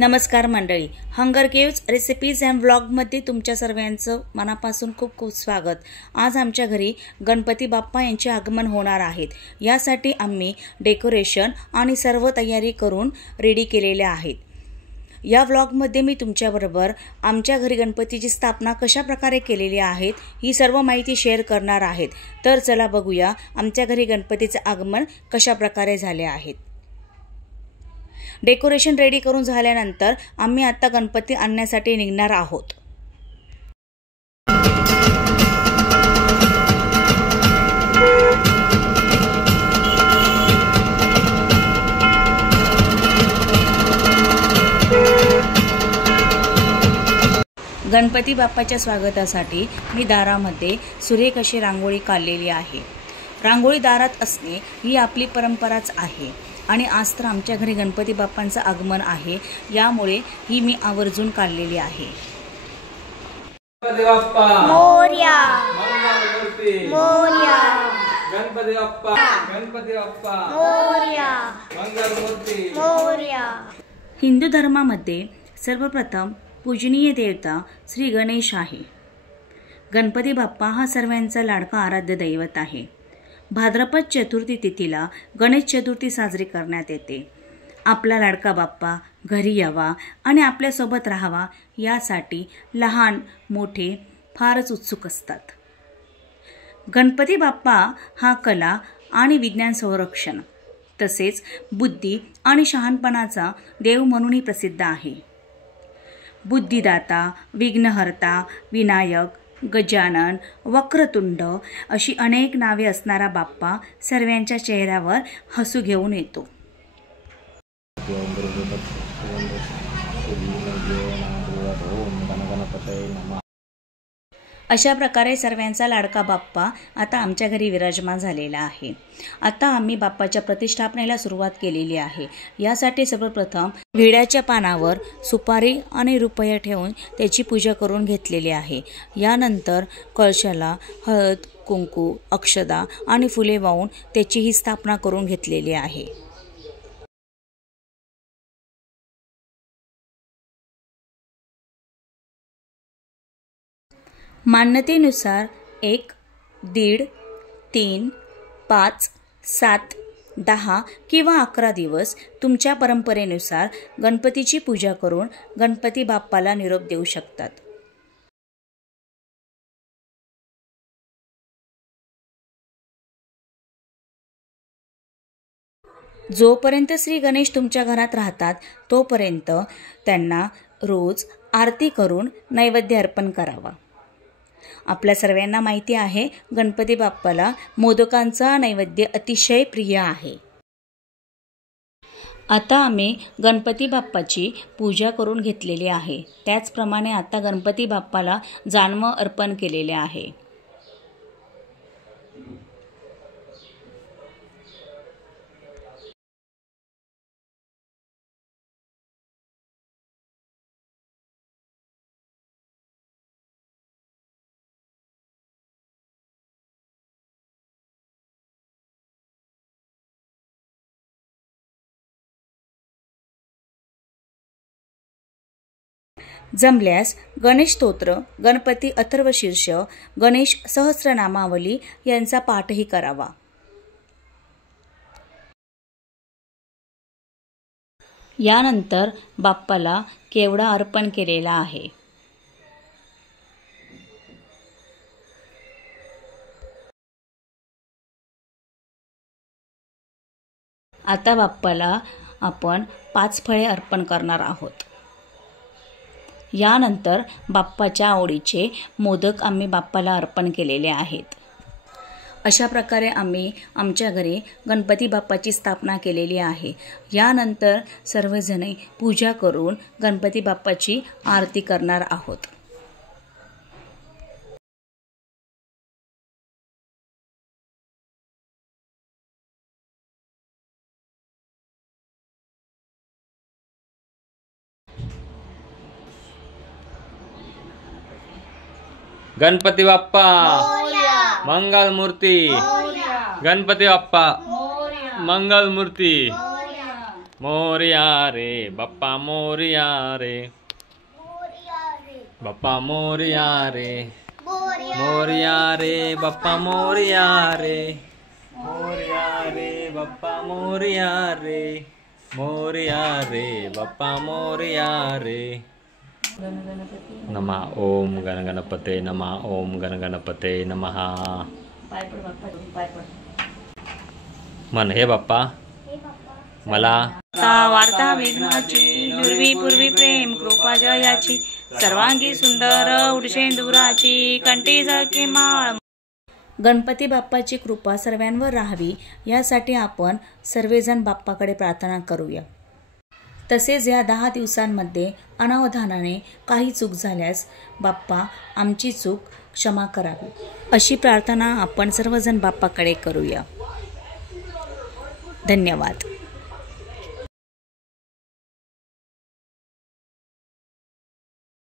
नमस्कार मंडळी, hunger caves recipes and व्लॉगमध्ये तुमच्या सर्वांचं मनापासून खूप खूप स्वागत। आज आमच्या घरी गणपती बाप्पा यांचे आगमन होणार आहेत। यासाठी आम्ही डेकोरेशन आणि सर्व तयारी करून रेडी केलेले आहेत। या व्लॉगमध्ये मी तुमच्याबरोबर आमच्या घरी गणपतीची स्थापना कशा प्रकारे केलेली आहे ही सर्व माहिती शेअर करणार आहेत। तर चला बघूया आमच्या घरी गणपतीचे आगमन कशा प्रकारे झाले आहे। डेकोरेशन रेडी करून झाल्यानंतर आम्ही आता गणपती आणण्यासाठी निघणार आहोत। गणपती बाप्पाच्या स्वागतासाठी मी दारामध्ये सुरेख अशी रांगोळी काढलेली आहे। रांगोळी दारात असणे ही आपली परंपराच आहे आणि आज तर आमच्या घरी गणपती बाप्पांचं आगमन आहे, यामुळे ही मी आवर्जून काढलेली आहे। गणपती बाप्पा मोरया, मंगलमूर्ती मोरया, गणपती बाप्पा गणपती बाप्पा मोरया, मंगलमूर्ती मोरया। हिंदू धर्मामध्ये सर्वप्रथम पूजनीय देवता श्री गणेश आहे। गणपती बाप्पा हा सर्वांचा लाडका आराध्य दैवत आहे। भाद्रपद चतुर्थी तिथीला गणेश चतुर्थी साजरी करण्यात येते। आपला लाडका बाप्पा घरी यावा आणि आपल्यासोबत राहावा यासाठी लहान मोठे फारच उत्सुक असतात। गणपती बाप्पा हा कला आणि विज्ञान संरक्षण तसेच बुद्धी आणि शहाणपणाचा देव म्हणूनही प्रसिद्ध आहे। बुद्धिदाता, विघ्नहर्ता, विनायक, गजानन, वक्रतुंड अशी अनेक नावे असणारा बाप्पा सर्वांच्या चेहऱ्यावर हसू घेऊन येतो। अशा प्रकारे सर्वांचा लाडका बाप्पा आता आमच्या घरी विराजमान झालेला आहे। आता आम्ही बाप्पाच्या प्रतिष्ठापनेला सुरुवात केलेली आहे। यासाठी सर्वप्रथम विड्याच्या पानावर सुपारी आणि रुपये ठेवून त्याची पूजा करून घेतलेली आहे। यानंतर कळशाला हळद, कुंकू, अक्षदा आणि फुले वाहून त्याची ही स्थापना करून घेतलेली आहे। मान्यतेनुसार 1, 1.5, 3, 5, 7, 10 किंवा 11 दिवस तुमच्या परंपरेनुसार गणपतीची पूजा करून गणपती बाप्पाला निरोप देऊ शकतात। जोपर्यंत श्री गणेश तुमच्या घरात राहतात तोपर्यंत त्यांना रोज आरती करून नैवेद्य अर्पण करावा। आपल्या सर्वांना माहिती आहे गणपती बाप्पाला मोदकांचा नैवेद्य अतिशय प्रिय आहे। आता आम्ही गणपती बाप्पाची पूजा करून घेतलेली आहे। त्याचप्रमाणे आता गणपती बाप्पाला जानवं अर्पण केलेले आहे। जमल्यास गणेश स्तोत्र, गणपती अथर्वशीर्ष, गणेश सहस्रनामावली यांचा पाठही करावा। यानंतर बाप्पाला केवडा अर्पण केलेला आहे। आता बाप्पाला आपण 5 फळे अर्पण करणार आहोत। यानंतर बाप्पाच्या आवडीचे मोदक आम्ही बाप्पाला अर्पण केलेले आहेत। अशा प्रकारे आम्ही आमच्या घरी गणपती बाप्पाची स्थापना केलेली आहे। यानंतर सर्वजण पूजा करून गणपती बाप्पाची आरती करणार आहोत। गणपती बाप्पा मोरया, मंगलमूर्ती मोरया, गणपती बाप्पा मोरया, मंगलमूर्ती मोरया। मोरया रे बाप्पा मोरया रे बाप्पा मोरया रे मोरया रे बाप्पा मोरया रे मोरया रे बाप्पा मोरया रे मोरया रे बाप्पा मोरया रे नमः ओम गणगणपते नमः ओम गणगणपते नमः मन हे बाप्पा मला वार्ता विघ्नाची दुर्वी पूर्वी प्रेम कृपा जयाची सर्वांगी सुंदर उडशेंदुराची कंठी झळके माळ. गणपती बाप्पाची कृपा सर्वांवर राहावी यासाठी आपण सर्वजण बाप्पाकडे प्रार्थना करूया. तसेच या 10 दिवसांमध्ये अनावधानाने काही चूक झाल्यास बाप्पा आमची चूक क्षमा करावी अशी प्रार्थना आपण सर्वजण बाप्पाकडे करूया. धन्यवाद.